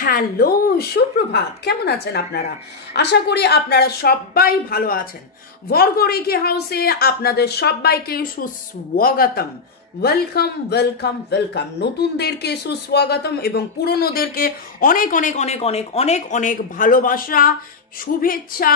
Hello, সুপ্রভাত। কেমন আছেন আপনারা? আশা করি আপনারা সবাই ভালো আছেন। বর্গ রেখে হাউসে আপনাদের সবাইকে সুস্বাগতম। Welcome welcome welcome. নতুনদেরকে সুস্বাগতম এবং পুরনোদেরকে অনেক অনেক অনেক অনেক অনেক অনেক ভালোবাসা, শুভেচ্ছা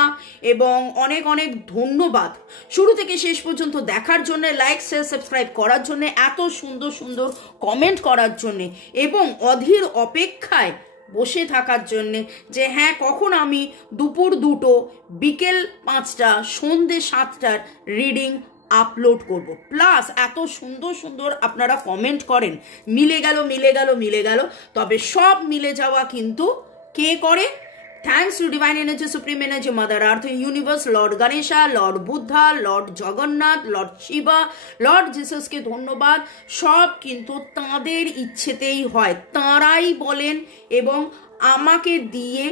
এবং অনেক অনেক ধন্যবাদ শুরু থেকে শেষ পর্যন্ত দেখার জন্য, লাইক শেয়ার সাবস্ক্রাইব করার জন্য, এত সুন্দর সুন্দর কমেন্ট করার জন্য এবং অধীর অপেক্ষায় বসে থাকার জন্যে যে হ্যাঁ কখন আমি দুপুর 2টো, বিকেল 5টা, সন্ধ্যে 7টার রিডিং আপলোড করব। প্লাস এত সুন্দর সুন্দর আপনারা কমেন্ট করেন, মিলে গেল মিলে গেল মিলে গেল। তবে সব মিলে যাওয়া কিন্তু কে করে? Thanks to divine energy, supreme energy, mother earth, universe, lord Ganesha, lord Buddha, lord Jagannath, lord Shiva, lord জিসাসকে ধন্যবাদ। সব কিন্তু তাঁদের ইচ্ছেতেই হয়, তাঁরাই বলেন এবং আমাকে দিয়ে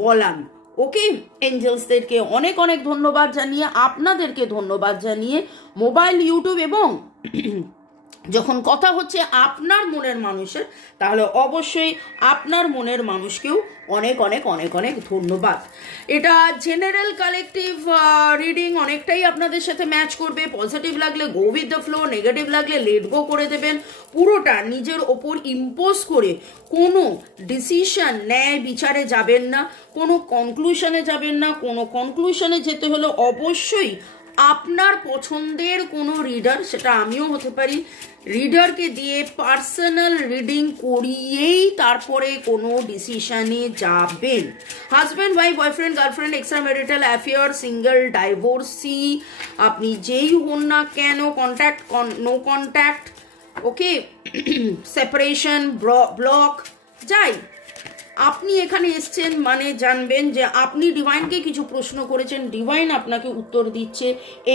বলান। ওকে, এঞ্জেলসদেরকে অনেক অনেক ধন্যবাদ জানিয়ে, আপনাদেরকে ধন্যবাদ জানিয়ে, মোবাইল, ইউটিউব এবং যখন কথা হচ্ছে আপনার মনের মানুষের, তাহলে অবশ্যই আপনার মনের মানুষকেও অনেক অনেক অনেক অনেক ধন্যবাদ। এটা জেনারেল কালেকটিভ রিডিং, অনেকটাই আপনাদের সাথে ম্যাচ করবে। পজিটিভ লাগলে go with the flow, negative লাগলে লেট গো করে দেবেন। পুরোটা নিজের ওপর ইম্পোজ করে কোনো ডিসিশন, ন্যায় বিচারে যাবেন না, কোনো কনক্লুশনে যাবেন না। কোনো কনক্লুশনে যেতে হলে অবশ্যই আপনার পছন্দের কোনো রিডার, সেটা আমিও হতে পারি, রিডারকে দিয়ে পার্সোনাল রিডিং করিয়েই তারপরে কোনো ডিসিশনে যাবেন। Husband, wife, boyfriend, girlfriend, extra marital affair, single, divorcee, আপনি যেই হন না কেন, কন্ট্যাক্ট, নো কন্ট্যাক্ট, ওকে, সেপারেশন, ব্লক, যাই, আপনি এখানে এসছেন মানে জানবেন যে আপনি ডিভাইনকে কিছু প্রশ্ন করেছেন, ডিভাইন আপনাকে উত্তর দিচ্ছে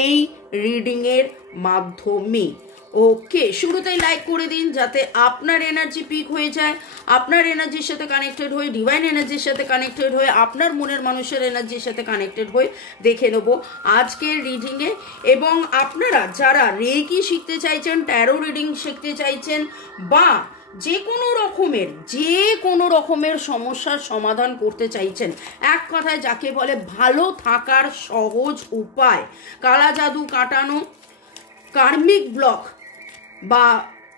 এই রিডিংয়ের মাধ্যমে। ওকে, শুরুতেই লাইক করে দিন যাতে আপনার এনার্জি পিক হয়ে যায়, আপনার এনার্জির সাথে কানেক্টেড হয়ে, ডিভাইন এনার্জির সাথে কানেক্টেড হয়ে, আপনার মনের মানুষের এনার্জির সাথে কানেক্টেড হয়ে দেখে নেব আজকের রিডিংয়ে। এবং আপনারা যারা রেকি শিখতে চাইছেন, ট্যারো রিডিং শিখতে চাইছেন, বা যে কোনো রকমের সমস্যার সমাধান করতে চাইছেন, এক কথায় যাকে বলে ভালো থাকার সহজ উপায়, কালা জাদু কাটানো, কার্মিক ব্লক বা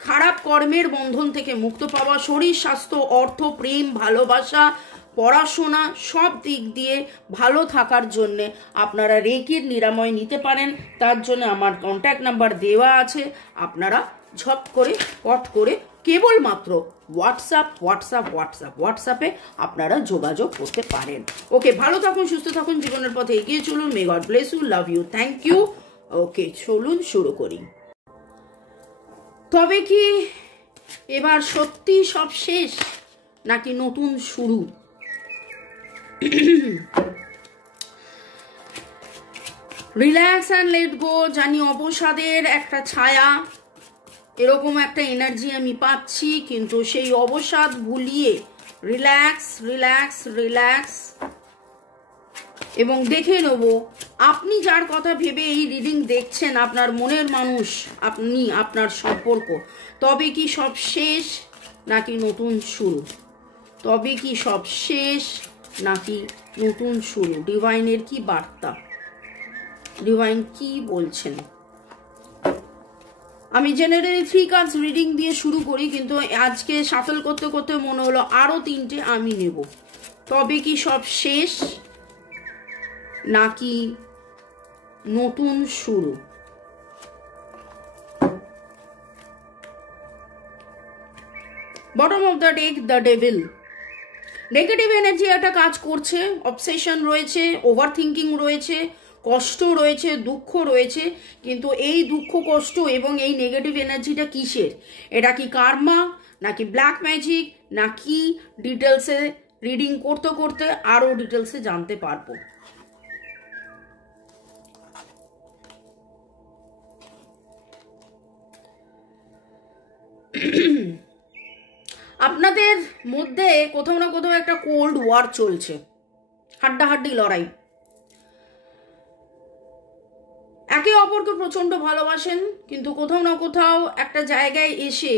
খারাপ কর্মের বন্ধন থেকে মুক্ত পাওয়া, শরীর স্বাস্থ্য, অর্থ, প্রেম, ভালোবাসা, পড়াশোনা, সব দিক দিয়ে ভালো থাকার জন্যে আপনারা রেকির নিরাময় নিতে পারেন। তার জন্য আমার কন্ট্যাক্ট নাম্বার দেওয়া আছে, আপনারা ঝপ করে পট করে কেবলমাত্র হোয়াটসঅ্যাপে আপনারা যোগাযোগ করতে পারেন। ওকে, ভালো থাকুন, সুস্থ থাকুন, জীবনের পথে এগিয়ে চলুন। May God bless you, love you, thank you. Okay, চলুন শুরু করি। তবে কি এবার সত্যি সব শেষ নাকি নতুন শুরু? Relax and let go. জানি অবসাদের একটা ছায়া, এরকম একটা এনার্জি আমি পাচ্ছি, কিন্তু সেই অবসাদ ভুলিয়ে রিল্যাক্স রিল্যাক্স রিল্যাক্স এবং দেখে নেব আপনি যার কথা ভেবে এই রিডিং দেখছেন, আপনার মনের মানুষ, আপনি, আপনার সম্পর্ক, তবে কি সব শেষ নাকি নতুন শুরু? তবে কি সব শেষ নাকি নতুন শুরু? ডিভাইনের কি বার্তা, ডিভাইন কি বলছেন? আমি জেনারেলি 3 কার্ডস রিডিং দিয়ে শুরু করি, কিন্তু আজকে শাফেল করতে করতে মনে হলো আরো 3টে আমি নেব। তবে কি সব শেষ নাকি নতুন শুরু? Bottom of the deck, the devil. Negative energy একটা কাজ করছে, অবসেশন রয়েছে, ওভার থিঙ্কিং রয়েছে, কষ্ট রয়েছে, দুঃখ রয়েছে। কিন্তু এই দুঃখ, কষ্ট এবং এই নেগেটিভ এনার্জিটা কিসের? এটা কি কার্মা নাকি ব্ল্যাক ম্যাজিক নাকি? ডিটেলসে রিডিং করতে করতে আরো ডিটেলসে জানতে পারবো। আপনাদের মধ্যে কোথাও না কোথাও একটা কোল্ড ওয়ার চলছে, হাড্ডাহাড্ডি লড়াই। একে অপরকে প্রচন্ড ভালোবাসেন, কিন্তু কোথাও না কোথাও একটা জায়গায় এসে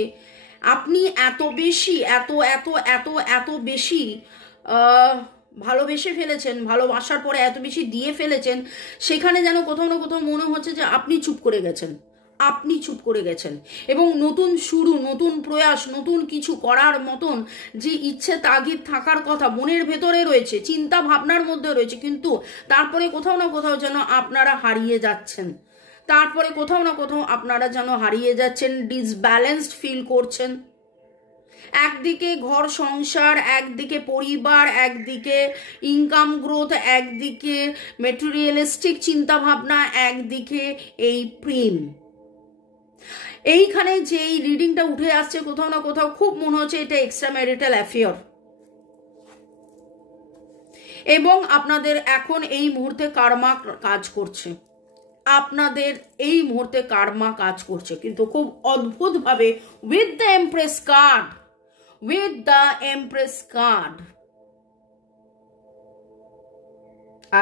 আপনি এত বেশি এত এত এত এত বেশি ভালোবেসে ফেলেছেন, ভালোবাসার পরে এত বেশি দিয়ে ফেলেছেন, সেখানে যেন কোথাও না কোথাও মনে হচ্ছে যে আপনি চুপ করে গেছেন, আপনি চুপ করে গেছেন। এবং নতুন শুরু, নতুন প্রয়াস, নতুন কিছু করার মতন যে ইচ্ছে তাগিদ থাকার কথা মনের ভেতরে রয়েছে, চিন্তা ভাবনার মধ্যে রয়েছে, কিন্তু তারপরে কোথাও না কোথাও যেন আপনারা হারিয়ে যাচ্ছেন, তারপরে কোথাও না কোথাও আপনারা যেন হারিয়ে যাচ্ছেন, ডিসব্যালেন্সড ফিল করছেন। একদিকে ঘর সংসার, একদিকে পরিবার, একদিকে ইনকাম গ্রোথ, একদিকে মেটেরিয়ালিস্টিক চিন্তা ভাবনা, একদিকে এই প্রেম। এইখানে যে এই রিডিংটা উঠে আসছে কোথাও না কোথাও খুব মনে হচ্ছে এটা এক্সট্রা ম্যারিটাল অ্যাফেয়ার, এবং আপনাদের এখন এই মুহূর্তে কার্মা কাজ করছে, আপনাদের এই মুহূর্তে কার্মা কাজ করছে, কিন্তু খুব অদ্ভুতভাবে with the empress card, with the Empress card,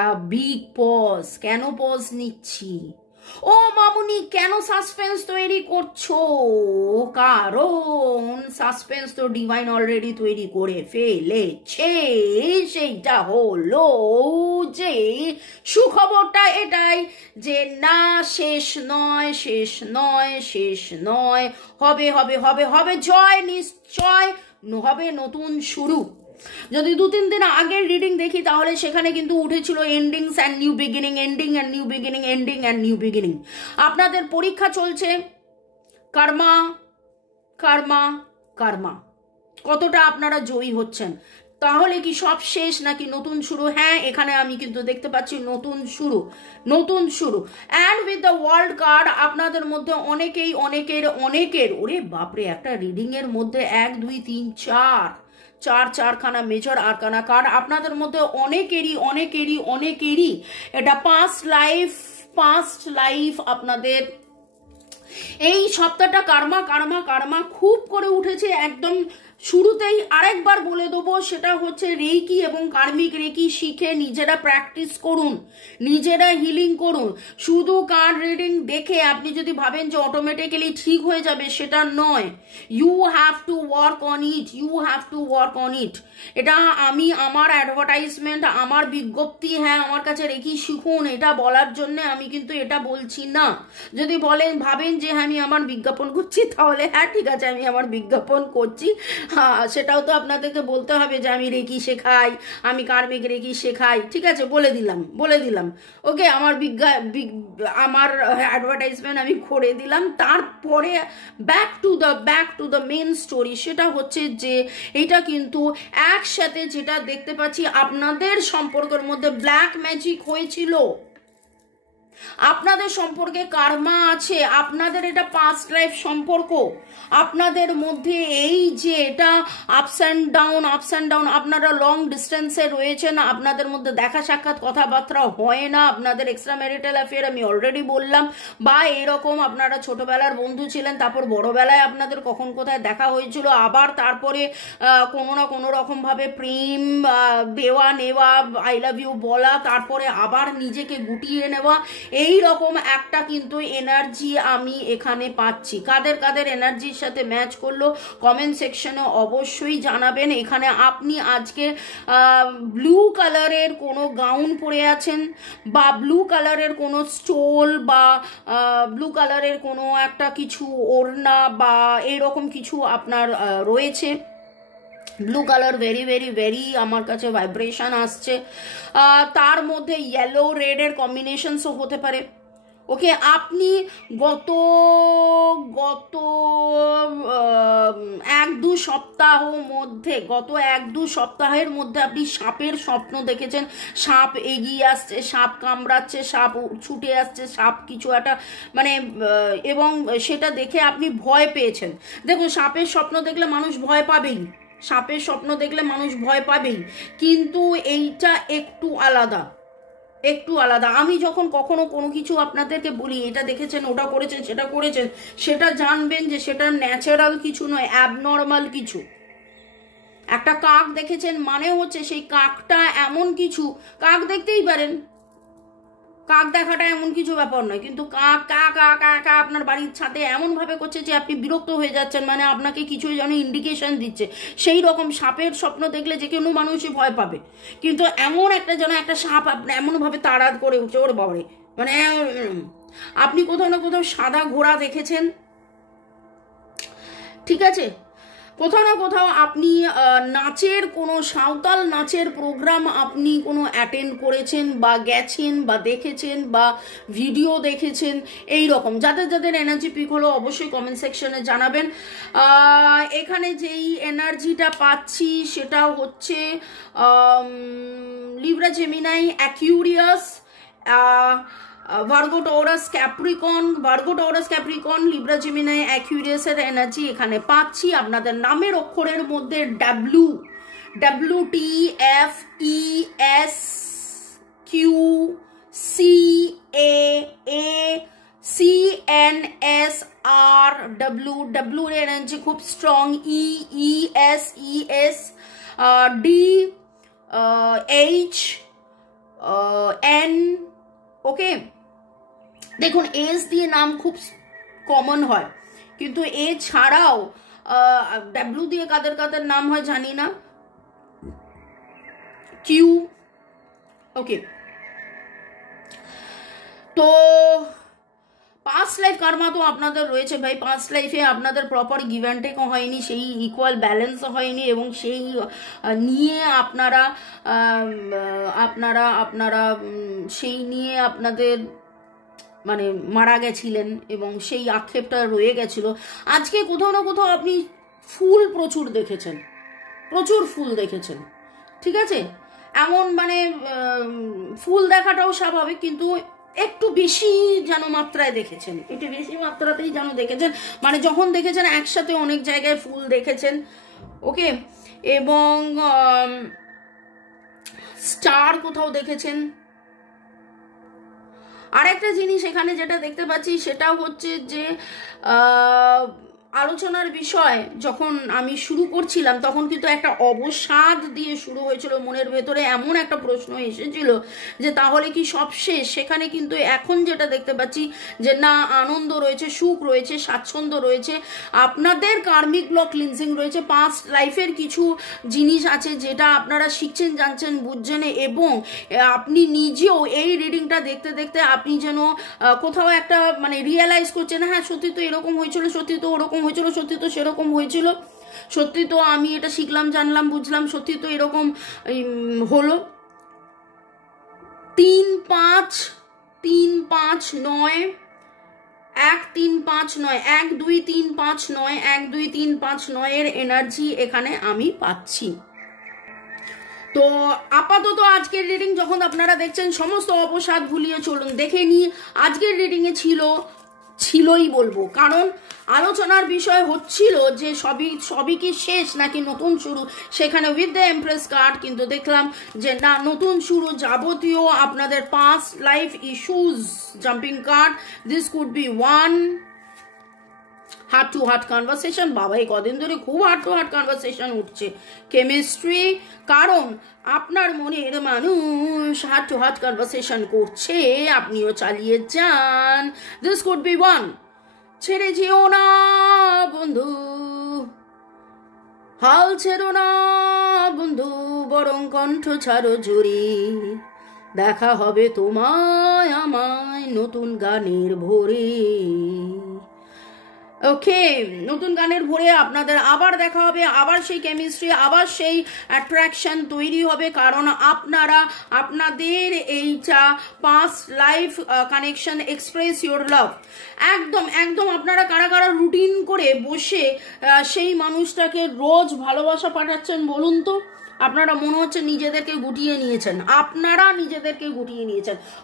a big pause। কেন পজ নিচ্ছি? ও মামুনি কেন সাসপেন্স তৈরি করছো? কারণ সাসপেন্স তো ডিভাইন অলরেডি তৈরি করে ফেলেছে। সেইটা হলো যে সুখবরটা এটাই যে না, শেষ নয়, শেষ নয়, শেষ নয়, হবে হবে হবে হবে, জয় নিশ্চয় হবে নতুন শুরু। যদি 2-3 দিন আগের রিডিং দেখি তাহলে সেখানে কিন্তু উঠেছিল endings and new beginning, ending and new beginning, ending and new beginning. আপনাদের পরীক্ষা চলছে, কর্মা কর্মা কর্মা, কতটা আপনারা জয়ী হচ্ছেন। তাহলে কি সব শেষ নাকি নতুন শুরু? হ্যাঁ, এখানে আমি কিন্তু দেখতে পাচ্ছি নতুন শুরু, নতুন শুরু। And with the world card আপনাদের মধ্যে অনেকেই অনেকের ওরে বাপরে, একটা রিডিং এর মধ্যে 1 2 3 4 চারখানা মেজর আরকানা কার্ড। আপনাদের মধ্যে অনেকেরই এটা পাস্ট লাইফ আপনাদের এই সপ্তাহটা কার্মা কার্মা কার্মা খুব করে উঠেছে। একদম শুরুতেই আরেকবার বলে দেবো, সেটা হচ্ছে রেকি এবং কার্মিক রেকি শিখে নিজেরা প্র্যাকটিস করুন, নিজেরা হিলিং করুন। শুধু কার্ড রিডিং দেখে আপনি যদি ভাবেন যে অটোমেটিক্যালি ঠিক হয়ে যাবে, সেটা নয়। You have to work on it, you have to work on it. এটা আমি আমার অ্যাডভার্টাইজমেন্ট, আমার বিজ্ঞপ্তি, হ্যাঁ আমার কাছে রেকি শিখুন এটা বলার জন্য আমি কিন্তু এটা বলছি না। যদি ভাবেন যে হ্যাঁ আমি আমার বিজ্ঞাপন করছি, তাহলে হ্যাঁ ঠিক আছে আমি আমার বিজ্ঞাপন করছি, হ্যাঁ সেটাও তো আপনাদেরকে বলতে হবে যে আমি রেকি শেখাই, আমি কার্মিক রেকি শেখাই, ঠিক আছে বলে দিলাম ওকে, আমার অ্যাডভার্টাইজমেন্ট আমি করে দিলাম। তারপরে back to the main story, সেটা হচ্ছে যে এটা কিন্তু একসাথে যেটা দেখতে পাচ্ছি আপনাদের সম্পর্কের মধ্যে ব্ল্যাক ম্যাজিক হয়েছিল, আপনাদের সম্পর্কে কার্মা আছে, আপনাদের এটা পাস্ট লাইফ সম্পর্ক, আপনাদের মধ্যে এই যে এটা আপস অ্যান্ড ডাউন, আপনারা লং ডিস্টেন্সে রয়েছেন, আপনাদের মধ্যে দেখা সাক্ষাৎ কথাবার্তা হয় না, আপনাদের এক্সট্রা ম্যারিটাল অ্যাফেয়ার আমি অলরেডি বললাম, বা এরকম আপনারা ছোটবেলার বন্ধু ছিলেন, তারপর বড়বেলায় আপনাদের কখন কোথায় দেখা হয়েছিল, আবার তারপরে কোনো না কোনো রকম ভাবে প্রেম দেওয়া নেওয়া, আই লাভ ইউ বলা, তারপরে আবার নিজেকে গুটিয়ে নেওয়া, এই রকম একটা কিন্তু এনার্জি আমি এখানে পাচ্ছি। কাদের এনার্জির সাথে ম্যাচ করলো কমেন্ট সেকশনে অবশ্যই জানাবেন। এখানে আপনি আজকে ব্লু কালারের কোনো গাউন পরে আছেন, বা ব্লু কালারের কোনো স্টোল, বা ব্লু কালারের কোনো একটা কিছু ওড়না, বা এরকম কিছু আপনার রয়েছে। Blue colour very very very আমার কাছে ভাইব্রেশন আসছে। তার মধ্যে ইয়েলো রেডের কম্বিনেশনসও হতে পারে। ওকে, আপনি গত 1-2 সপ্তাহের মধ্যে আপনি সাপের স্বপ্ন দেখেছেন, সাপ এগিয়ে আসছে, সাপ কামড়াচ্ছে, সাপ ছুটে আসছে, সাপ কিছু একটা মানে, এবং সেটা দেখে আপনি ভয় পেয়েছেন। দেখুন, সাপের স্বপ্ন দেখলে মানুষ ভয় পাবেই, কিন্তু এইটা একটু আলাদা। আমি যখন কখনো কোনো কিছু আপনাদেরকে বলি এটা দেখেছেন, ওটা করেছেন, সেটা করেছেন, সেটা জানবেন যে সেটা ন্যাচারাল কিছু নয়, অ্যাবনর্মাল কিছু। একটা কাক দেখেছেন মানে হচ্ছে সেই কাকটা এমন কিছু, কাক দেখতেই পারেন, কাক দেখাটা এমন কিছু ব্যাপার নয়, কিন্তু কাক কা কা কা কা আপনার বাড়ির ছাদে এমনভাবে করছে যে আপনি বিরক্ত হয়ে যাচ্ছেন, মানে আপনাকে কিছু যেন ইন্ডিকেশন দিচ্ছে। সেই রকম সাপের স্বপ্ন দেখলে যে কোনো মানুষই ভয় পাবে, কিন্তু এমন একটা যেন একটা সাপ আপনি এমনভাবে তাড়া করে উঠছে, ওর বাবারে, মানে আপনি কোথাও না কোথাও সাদা ঘোড়া দেখেছেন, ঠিক আছে, কোথাও না কোথাও আপনি নাচের কোনো সাঁওতাল নাচের প্রোগ্রাম আপনি কোনো অ্যাটেন্ড করেছেন বা গেছেন বা দেখেছেন বা ভিডিও দেখেছেন, এই রকম। যাদের যাদের এনার্জি পিক হলো অবশ্যই কমেন্ট সেকশনে জানাবেন। এখানে যেই এনার্জিটা পাচ্ছি সেটা হচ্ছে Libra Gemini, Aquarius, Virgo Taurus Capricorn, Libra Gemini, অ্যাকুয়ারিয়াসের এনার্জি এখানে পাচ্ছি। আপনাদের নামের অক্ষরের মধ্যে WTFESQCAACNSRW এর এনার্জি খুব স্ট্রং, EESES DHN, ওকে। দেখুন এস দিয়ে নাম খুব কমন হয়, কিন্তু এ ছাড়াও ডাব্লিউ দিয়ে কাদের কাদের নাম হয় জানি না, কিউ, ওকে। তো পাস্ট লাইফ কার্মা তো আপনাদের রয়েছে ভাই, পাস্ট লাইফে আপনাদের প্রপার গিভ অ্যান্ড টেকও হয়নি, সেই ইকুয়াল ব্যালেন্স হয়নি, এবং সেই নিয়ে আপনারা সেই নিয়ে আপনাদের মানে মারা গেছিলেন এবং সেই আক্ষেপটা রয়ে গেছিল। আজকে কোথাও না কোথাও আপনি ফুল প্রচুর ফুল দেখেছেন, ঠিক আছে, এমন মানে ফুল দেখাটাও স্বাভাবিক, কিন্তু একটু বেশি যেন মাত্রায় দেখেছেন, একটু বেশি মাত্রাতেই যেন দেখেছেন, মানে যখন দেখেছেন একসাথে অনেক জায়গায় ফুল দেখেছেন, ওকে। এবং স্টার কোথাও দেখেছেন। আরেকটা জিনিস এখানে যেটা দেখতে পাচ্ছি সেটা হচ্ছে যে আলোচনার বিষয় যখন আমি শুরু করছিলাম তখন কিন্তু একটা অবসাদ দিয়ে শুরু হয়েছিল, মনের ভেতরে এমন একটা প্রশ্ন এসেছিল যে তাহলে কি সব শেষ। সেখানে কিন্তু এখন যেটা দেখতে পাচ্ছি যে না, আনন্দ রয়েছে, সুখ রয়েছে, স্বাচ্ছন্দ্য রয়েছে, আপনাদের কার্মিক ব্লক ক্লিনজিং রয়েছে, পাস্ট লাইফের কিছু জিনিস আছে যেটা আপনারা শিখছেন, জানছেন, বুঝছেন, এবং আপনি নিজেও এই রিডিংটা দেখতে দেখতে আপনি যেন কোথাও একটা মানে রিয়েলাইজ করছেন, হ্যাঁ সত্যি তো এরকম হয়েছিল, সত্যি তো ওরকম হয়েছিল, সত্যি তো সেরকম হয়েছিল, সত্যি তো আমি এটা শিখলাম, জানলাম, বুঝলাম, সত্যি তো এরকম হলো। 3-5-3-5-9 1-3-5-9 1-2-3-5-9 1-2-3-5-9 এর এনার্জি এখানে আমি পাচ্ছি। তো আপাতত আজকের রিডিং যখন আপনারা দেখছেন সমস্ত অবসাদ ভুলিয়ে চলুন, দেখে নি আজকের রিডিংয়ে ছিলই বলবো, কারণ আলোচনার বিষয় হচ্ছিল যে সবই কি শেষ নাকি নতুন শুরু। সেখানে উইথ দ্য এমপ্রেস কার্ড কিন্তু দেখলাম যে না, নতুন শুরু, যাবতীয় আপনাদের past life issues jumping card, this could be one heart to heart conversation. বাবা এই কদিন ধরে খুব হার্ট টু হার্ট কনভারসেশন উঠছে, কেমিস্ট্রি, কারণ আপনার মনের মানুষ হার্ট টু হার্ট কনভারসেশন করছে, আপনিও চালিয়ে যান। দিস কুড বি ওয়ান, ছেড়ে যেও না বন্ধু, হাল ছেড়ো না বন্ধু, বরং কণ্ঠ ছাড়ো জুড়ি, দেখা হবে তোমায় আমায় নতুন গানের ভোরে। ওকে, নতুন গানের ভোরে আপনাদের আবার দেখা হবে, আবার সেই কেমিস্ট্রি, আবার সেই অ্যাট্রাকশন তৈরি হবে, কারণ আপনারা আপনাদের এইটা past life connection, express your লাভ, একদম আপনারা কারা কারা রুটিন করে বসে সেই মানুষটাকে রোজ ভালোবাসা পাঠাচ্ছেন বলুন তো। আপনারা মনে হচ্ছে নিজেদেরকে গুটিয়ে নিয়েছেন,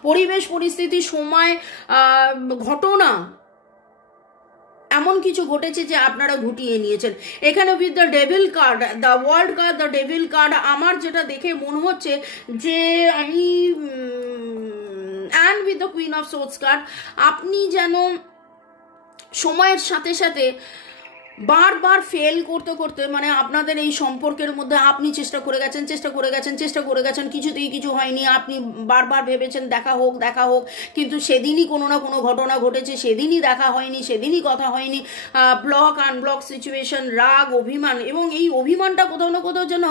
পরিবেশ, পরিস্থিতি, সময়, ঘটনা এমন কিছু ঘটেছে যে আপনারা গুটিয়ে নিয়েছেন। এখানে with the devil card, the world card, the devil card, আমার যেটা দেখে মনে হচ্ছে যে আমি and with the queen of swords card, আপনি যেন সময়ের সাথে সাথে বারবার ফেল করতে করতে মানে আপনাদের এই সম্পর্কের মধ্যে আপনি চেষ্টা করে গেছেন, কিছুতেই কিছু হয়নি। আপনি বারবার ভেবেছেন দেখা হোক, কিন্তু সেদিনই কোনো না কোনো ঘটনা ঘটেছে, সেদিনই দেখা হয়নি, সেদিনই কথা হয়নি। ব্লক আনব্লক সিচুয়েশন, রাগ, অভিমান, এবং এই অভিমানটা কোথাও না কোথাও যেন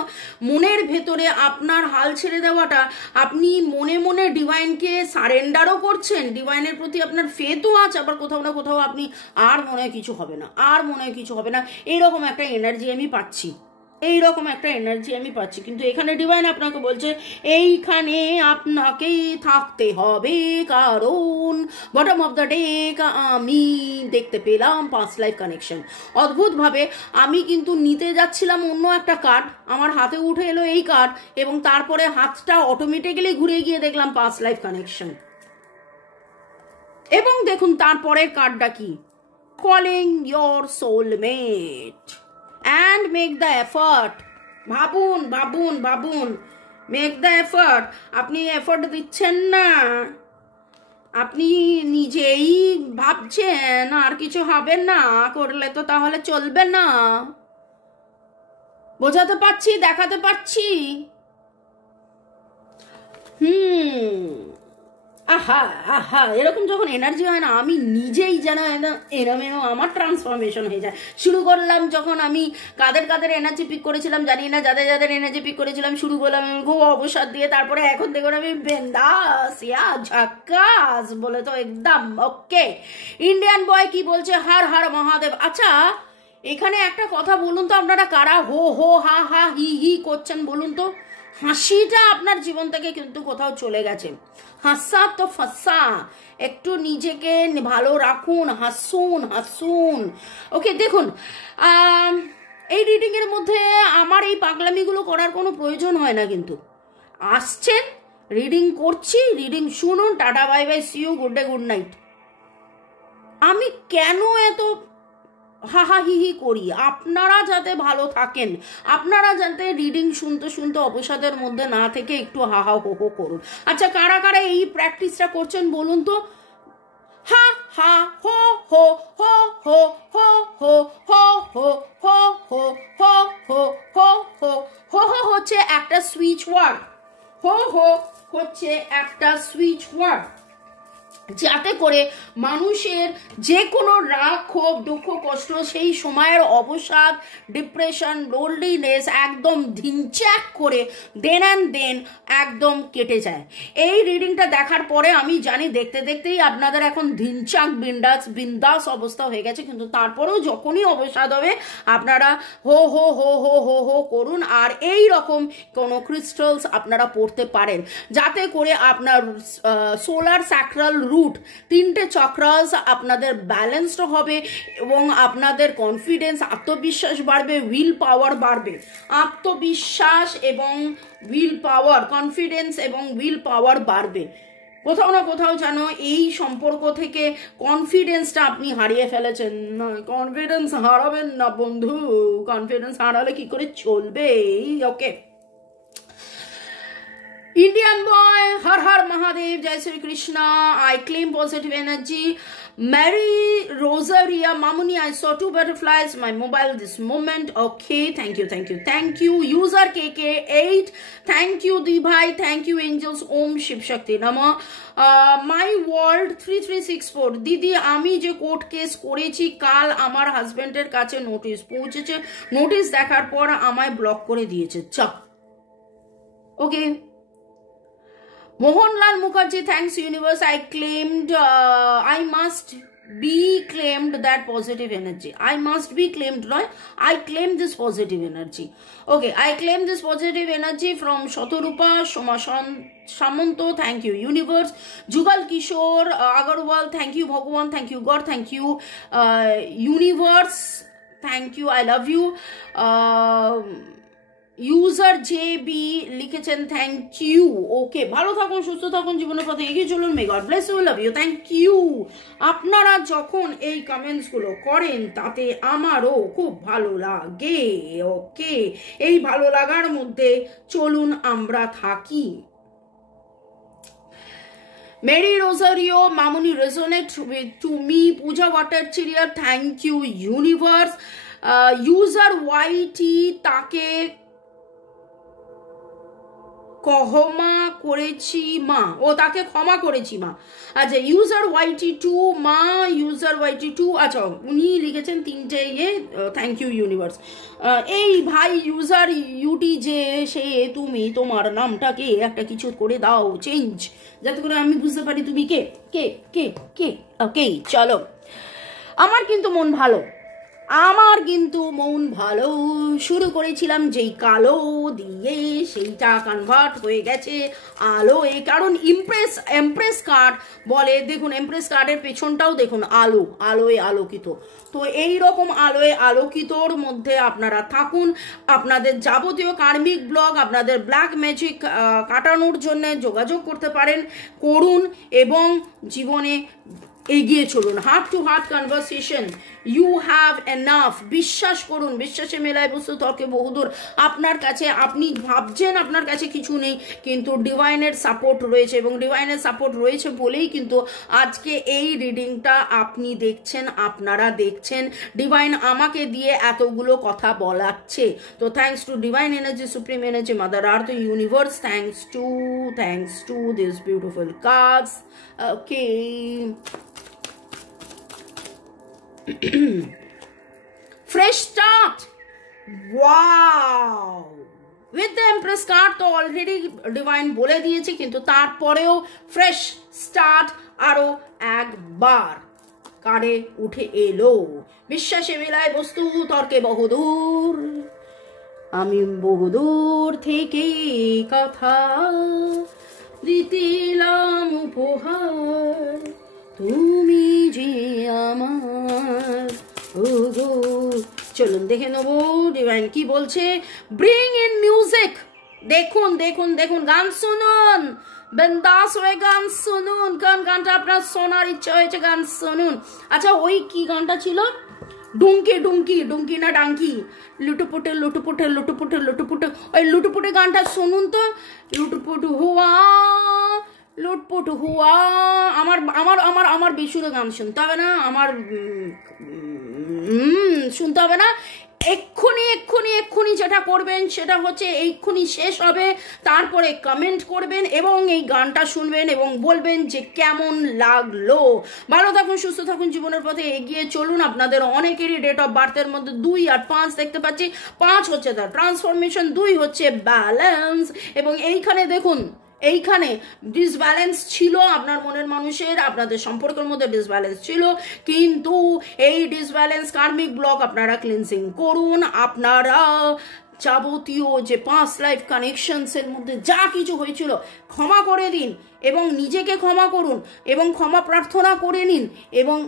মনের ভেতরে আপনার হাল ছেড়ে দেওয়াটা, আপনি মনে মনে ডিভাইনকে সারেন্ডারও করছেন, ডিভাইনের প্রতি আপনার ফেথও আছে, আবার কোথাও না কোথাও আপনি আর মনে হয় কিছু হবে না, এইরকম একটা এনার্জি আমি পাচ্ছি। কিন্তু এখানে ডিভাইন আপনাকে বলছে এইখানে আপনাকেই থাকতে হবে, কারণ বটম অফ দ্য ডে আমি দেখতে পেলাম পাস্ট লাইফ কানেকশন। অদ্ভুতভাবে আমি কিন্তু নিতে যাচ্ছিলাম অন্য একটা কার্ড, আমার হাতে উঠে এলো এই কার্ড, এবং তারপরে হাতটা অটোমেটিক্যালি ঘুরে গিয়ে দেখলাম পাস্ট লাইফ কানেকশন। এবং দেখুন তারপরের কার্ডটা কি, calling your soulmate and make the effort. ভাবুন, make the effort. আপনি এফোর্ট দিচ্ছেন না, আপনি নিজেই ভাবছেন আর কিছু হবে না, করলে তো তাহলে চলবে না। বোঝাতে পারছি, দেখাতে পারছি? আহা এরকম যখন এনার্জি হয় না, আমি নিজেই যেন এরমেরও আমার ট্রান্সফরমেশন হয়ে যায়। শুরু করলাম যখন আমি কাদের এনার্জি পিক করেছিলাম জানি না, যাদের এনার্জি পিক করেছিলাম শুরু করলাম খুব অবসাদ দিয়ে, তারপরে এখন দেখুন আমি বিন্দাস ঝাক্কাস বলে তো একদম ওকে। ইন্ডিয়ান বয় কি বলছে, হর হর মহাদেব। আচ্ছা এখানে একটা কথা বলুন তো, আপনারা কারা হো হো হা হা হি হি করছেন বলুন তো? হাসিটা আপনার জীবন থেকে কিন্তু কোথাও চলে গেছে। হাসা তো ফাসা, একটু নিজেকে ভালো রাখুন, হাসুন। ওকে দেখুন, এই রিডিং এর মধ্যে আমার এই পাগলামিগুলো করার কোনো প্রয়োজন হয় না, কিন্তু আসছেন, রিডিং করছি, রিডিং শুনুন, tata bye bye, see you, good day, good night. আমি কেন এত হাহাহিহি করি? আপনারা যাতে ভালো থাকেন, আপনারা যাতে রিডিং শুনতে অবসাদের মধ্যে না থেকে একটু হাহা হো হো করুন। আচ্ছা কারা এই প্র্যাকটিসটা করছেন বলুন তো? হা হা হো হো হো হো হো হো হো হো হো হো হো হো হো হো হো হো হচ্ছে একটা সুইচ ওয়ার্ড, হচ্ছে একটা সুইচ ওয়ার্ড, যাতে করে মানুষের যে কোনো রাগ, ক্ষোভ, দুঃখ, কষ্ট, সেই সময়ের অবসাদ, ডিপ্রেশন, লোনলিনেস একদম ধিনচ্যাক করে দেন একদম কেটে যায়। এই রিডিংটা দেখার পরে আমি জানি দেখতেই আপনাদের এখন ধিনচাক বিন্দাস অবস্থা হয়ে গেছে, কিন্তু তারপরেও যখনই অবসাদ হবে আপনারা হো হো হো হো হো হো করুন। আর এই রকম কোনো ক্রিস্টালস আপনারা পড়তে পারেন, যাতে করে আপনার সোলার স্যাক্রাল রুট, 3টে চক্রাস আপনাদের ব্যালেন্সড হবে, এবং আপনাদের কনফিডেন্স, আত্মবিশ্বাস বাড়বে, উইল পাওয়ার বাড়বে। আত্মবিশ্বাস এবং উইল পাওয়ার, কনফিডেন্স এবং উইল পাওয়ার বাড়বে। কোথাও না কোথাও যেন এই সম্পর্ক থেকে কনফিডেন্সটা আপনি হারিয়ে ফেলেছেন। না, কনফিডেন্স হারাবেন না বন্ধু, কনফিডেন্স হারালে কি করে চলবে? ওকে, Indian boy, Har Har Mahadev, Jai Sri Krishna. I claim positive energy. Mary Rosaria Mamuni, I saw 2 butterflies my mobile this moment. Okay, thank you user KK8, thank you Dibhai, thank you angels. Om Shiv Shakti Nama. My world 3364 দিদি, আমি যে court case করেছি, কাল আমার হাজবেন্ডের কাছে notice পৌঁছেছে, notice দেখার পর আমায় ব্লক করে দিয়েছে। চাপ। ওকে, Mohanlal Mukherjee, thanks universe. I must be claimed that positive energy. I must be claimed, right? I claim this positive energy. Okay, I claim this positive energy from Shatorupa Shamanto, thank you universe. Jugal Kishore Agarwal, thank you Bhagwan, thank you God, thank you universe, thank you, I love you. User JB লিখেছেন thank you. Okay, ভালো থাকুন, সুস্থ থাকুন, জীবনের পথে এগিয়ে চলুন। May God bless you, love you, thank you. আপনারা যখন এই কমেন্টসগুলো করেন তাতে আমারও খুব ভালো লাগে। ওকে, এই ভালো লাগার মধ্যে চলুন আমরা থাকি। Mary Rosario Mamuni resonate with to me. Pooja Bhattacharya, thank you universe. User YT তাকে ক্ষমা করেছি মা, ও তাকে ক্ষমা করেছি মা। আচ্ছা ইউজার ওয়াইটি টু মা, ইউজার ওয়াইটি টু, আচ্ছা উনি লিখেছেন তিনটে ইয়ে, থ্যাংক ইউ ইউনিভার্স। এই ভাই ইউজার ইউটি যে সে তুমি তোমার নামটাকে একটা কিছু করে দাও চেঞ্জ, যাতে করে আমি বুঝতে পারি তুমি কে কে কে কে। ওকে চলো, আমার কিন্তু মন ভালো, আমার কিন্তু মন ভালো। শুরু করেছিলাম যেই কালো দিয়ে, সেইটা কনভার্ট হয়ে গেছে আলোয়, কারণ এমপ্রেস কার্ড বলে, দেখুন এমপ্রেস কার্ডের পেছনটাও দেখুন আলো, আলোয় আলোকিত। তো এই রকম আলোয় আলোকিতর মধ্যে আপনারা থাকুন। আপনাদের যাবতীয় কার্মিক ব্লক, আপনাদের ব্ল্যাক ম্যাজিক কাটানোর জন্য যোগাযোগ করতে পারেন, করুন এবং জীবনে এগিয়ে চলুন। Heart to heart conversation, you have enough. বিশ্বাস করুন, বিশ্বাসে মেলায় বস্তু তর্কে বহুদূর। আপনার কাছে, আপনি ভাবছেন আপনার কাছে কিছু নেই, কিন্তু ডিভাইনের সাপোর্ট রয়েছে, এবং ডিভাইনের সাপোর্ট রয়েছে বলেই কিন্তু আজকে এই রিডিংটা আপনি দেখছেন, আপনারা দেখছেন। ডিভাইন আমাকে দিয়ে এতগুলো কথা বলাচ্ছে। তো thanks to divine energy, supreme energy, mother earth, universe, thanks to this beautiful cards. Okay, fresh start, wow, with the empress card তো অলরেডি ডিভাইন বলে দিয়েছে, কিন্তু তারপরেও ফ্রেশ স্টার্ট আরো একবার কার্ডে উঠে এলো। বিশ্বাসে মেলায় বস্তু তর্কে বহুদূর, আমি বহুদূর থেকে কথা দিলাম উপহার, তুমি যে আমার। ওগো চলুন দেখে নেবো ডিভাইন কি বলছে। ব্রিং ইন মিউজিক, দেখুন দেখুন দেখুন, গান শুনুন, বিন্দাস হয়ে গান শুনুন, কোন গানটা আপনার শোনার ইচ্ছা হয়েছে গান শুনুন। আচ্ছা ওই কি গানটা ছিল, ডুঙ্কি ডুঙ্কি, ডুঙ্কি না ডাঙ্কি, লুটুপুটে লুটুপুটে লুটুপুটে লুটুপুটে, ওই লুটুপুটে গানটা শুনুন তো। লুটুপুটু হুয়া, লুটপুট হুয়া। আমার আমার আমার আমার বেসুরে গান শুনতে হবে না, আমার শুনতে হবে না। এক্ষুনি এক্ষুনি এক্ষুনি যেটা করবেন সেটা হচ্ছে এইক্ষুনি শেষ হবে, তারপরে কমেন্ট করবেন এবং এই গানটা শুনবেন এবং বলবেন যে কেমন লাগলো। ভালো থাকুন, সুস্থ থাকুন, জীবনের পথে এগিয়ে চলুন। আপনাদের অনেকেরই ডেট অফ বার্থের মধ্যে 2 আর 5 দেখতে পাচ্ছি। 5 হচ্ছে তার ট্রান্সফরমেশন, 2 হচ্ছে ব্যালেন্স, এবং এইখানে দেখুন এইখানে ডিসব্যালেন্স ছিল আপনার মনের মানুষের, আপনাদের সম্পর্কের মধ্যে ডিসব্যালেন্স ছিল, কিন্তু এই ডিসব্যালেন্স কার্মিক ব্লক আপনারা ক্লিনজিং করুন। আপনারা যাবতীয় যে পাস্ট লাইফ কানেকশনসের মধ্যে যা কিছু হয়েছিল ক্ষমা করে দিন, এবং নিজেকে ক্ষমা করুন, এবং ক্ষমা প্রার্থনা করে নিন, এবং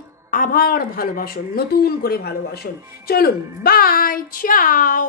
আবার ভালোবাসুন, নতুন করে ভালোবাসুন। চলুন, বাই, চাও।